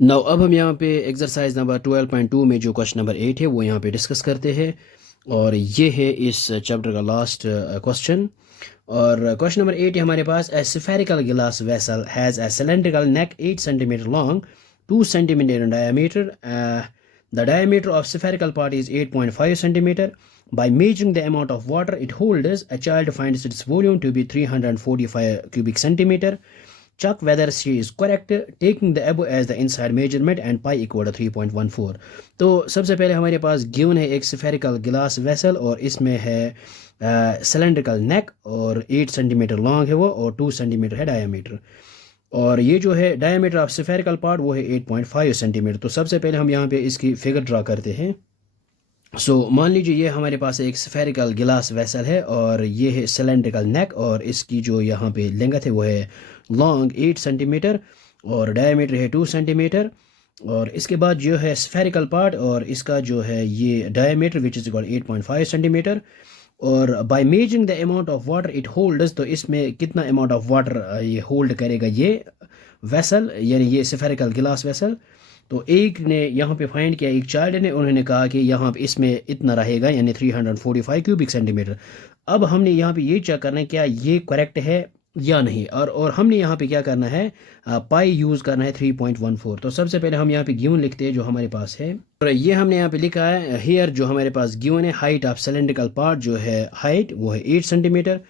Now अब हम यहाँ पे एक्सरसाइज नंबर 12.2 में जो क्वेश्चन नंबर 8 है वो यहाँ पे डिस्कस करते हैं। और ये है इस चैप्टर का लास्ट क्वेश्चन। और क्वेश्चन नंबर 8 है हमारे पास। ए spherical glass vessel has a cylindrical neck 8 centimeter long, 2 centimeter in diameter. The diameter of spherical part is 8.5 centimeter. By measuring the amount of water it holds, a child finds its volume to be 345 cubic centimeter. Check whether she is correct, taking the above as the inside measurement and pi equal to 3.14. तो सबसे पहले हमारे पास given है एक spherical गिलास vessel और इसमें है सिलेंड्रिकल नेक और 8 सेंटीमीटर लॉन्ग है वो और 2 सेंटीमीटर है डायमीटर। और ये जो है डायमीटर ऑफ स्फेरिकल पार्ट वो है 8.5 सेंटीमीटर। तो सबसे पहले हम यहाँ पे इसकी फिगर ड्रा करते हैं। मान लीजिए ये हमारे पास एक स्फेरिकल गिलास वेसल है और ये है सिलेंड्रिकल नेक और इसकी जो यहाँ पे लेंथ है वो है लॉन्ग 8 सेंटीमीटर और डायमीटर है 2 सेंटीमीटर। और इसके बाद जो है स्फेरिकल पार्ट और इसका जो है ये diameter which is equal 8.5 centimetre. और by measuring the amount of water it holds, तो इसमें कितना अमाउंट ऑफ वाटर ये होल्ड करेगा ये वेसल यानी ये स्फेरिकल गिलास वेसल। तो एक ने यहाँ पे फाइंड किया, एक चाइल्ड ने, उन्होंने कहा कि यहाँ पे इसमें इतना रहेगा यानी 345 क्यूबिक सेंटीमीटर। अब हमने यहाँ पे ये चेक करना है क्या ये करेक्ट है या नहीं। और हमने यहाँ पे क्या करना है, पाई यूज़ करना है 3.14। तो सबसे पहले हम यहाँ पे गिवन लिखते हैं जो हमारे पास है। और ये हमने यहाँ पे लिखा है हेयर जो हमारे पास गिवन है हाइट ऑफ सिलेंड्रिकल पार्ट जो है हाइट वो है 8 सेंटीमीटर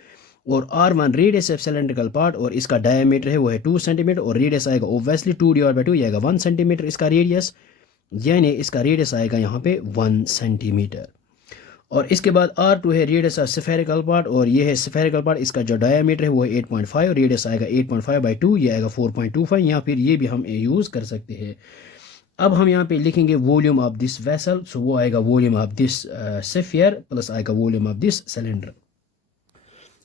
और R1 radius of cylindrical part और इसका डायमीटर है वो है 2 सेंटीमीटर और रेडियस आएगा ओब्वियसली 2/2 आएगा 1 सेंटीमीटर इसका रेडियस, यानी इसका रेडियस आएगा यहाँ पे 1 सेंटीमीटर। और इसके बाद R2 है रेडियस ऑफ स्फेरिकल पार्ट और ये है स्फेरिकल पार्ट, इसका जो डायमीटर है वो है 8.5, रेडियस आएगा 8.5/2 ये आएगा 4.25, या फिर ये भी हम यूज़ कर सकते हैं। अब हम यहाँ पे लिखेंगे वॉल्यूम ऑफ दिस वेसल, सो वो आएगा volume of this sphere plus आएगा वॉल्यूम ऑफ दिस सिलेंडर।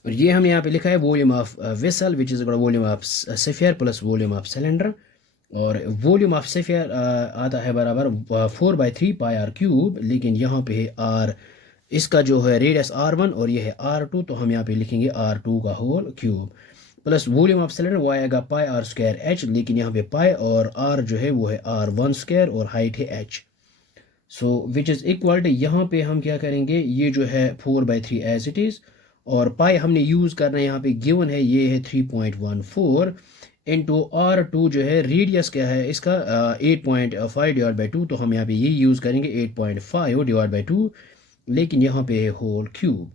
और ये हमने यहाँ पे लिखा है volume of vessel which is volume of sphere plus volume of cylinder. और वॉल्यूम ऑफ स्फीयर आता है बराबर 4/3 पाई आर क्यूब, लेकिन यहाँ पे है आर, इसका जो है रेडियस R1 और ये है R2, तो हम यहाँ पे लिखेंगे R2 का whole cube plus volume of cylinder वो आएगा पाई आर स्क्वायर एच, लेकिन यहाँ पे पाई और आर जो है वो है R1 स्क्वायर और हाइट है H. So which is equal to यहाँ पे हम क्या करेंगे, ये जो है 4/3 एज इट इज़ और पाई हमने यूज़ करना है यहाँ पे गिवन है ये है 3.14 इंटू R2 जो है रेडियस क्या है इसका 8.5/2, तो हम यहाँ पे ये यूज़ करेंगे 8.5/2, लेकिन यहाँ पे है होल क्यूब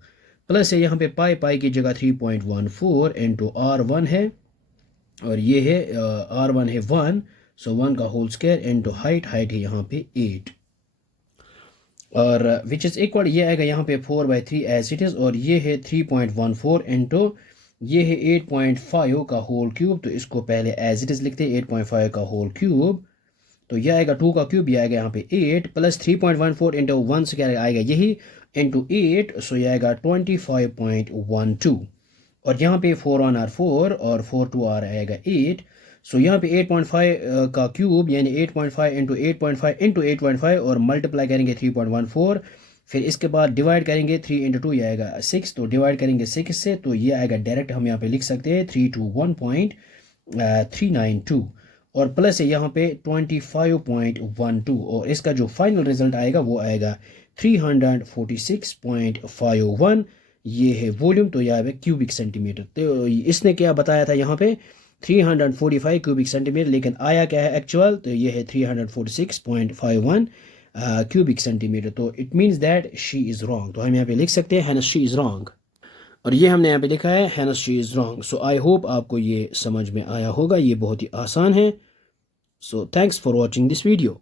प्लस है यहाँ पे पाई की जगह 3.14 इंटू R1 है और ये है R1 है 1, सो 1 का होल स्क्वायर इंटू हाइट है यहाँ पे 8 और विच इज़ इक्वल ये आएगा यहाँ पे 4/3 एज इट इज़ और ये है 3.14 इंटू ये है 8.5 का होल क्यूब, तो इसको पहले एज इट इज़ लिखते हैं 8.5 का होल क्यूब, तो ये आएगा 2 का क्यूब, ये आएगा यहाँ पे 8 प्लस 3.14 इंटू 1 से क्या आएगा यही इंटू 8, सो ये आएगा 25.12 और यहाँ पे 4 और 4 आएगा 8, सो यहाँ पे 8.5 का क्यूब यानी 8.5 इंटू 8.5 इंटू 8.5 और मल्टीप्लाई करेंगे 3.14, फिर इसके बाद डिवाइड करेंगे 3 इंटू 2 ये आएगा 6, तो डिवाइड करेंगे 6 से, तो ये आएगा डायरेक्ट हम यहाँ पे लिख सकते हैं 321.392 और प्लस है यहाँ पे 25.12 और इसका जो फाइनल रिजल्ट आएगा वो आएगा 346.51, ये है वॉल्यूम, तो यह है क्यूबिक सेंटीमीटर। तो इसने क्या बताया था यहाँ पे 345 क्यूबिक सेंटीमीटर, लेकिन आया क्या है एक्चुअल, तो ये है 346.51 क्यूबिक सेंटीमीटर। तो it means that she is wrong, तो हम यहाँ पे लिख सकते हैं हैनस शी इज़ रॉन्ग और ये हमने यहाँ पे लिखा है hence she is wrong. So I hope आपको ये समझ में आया होगा, ये बहुत ही आसान है। So thanks for watching this video.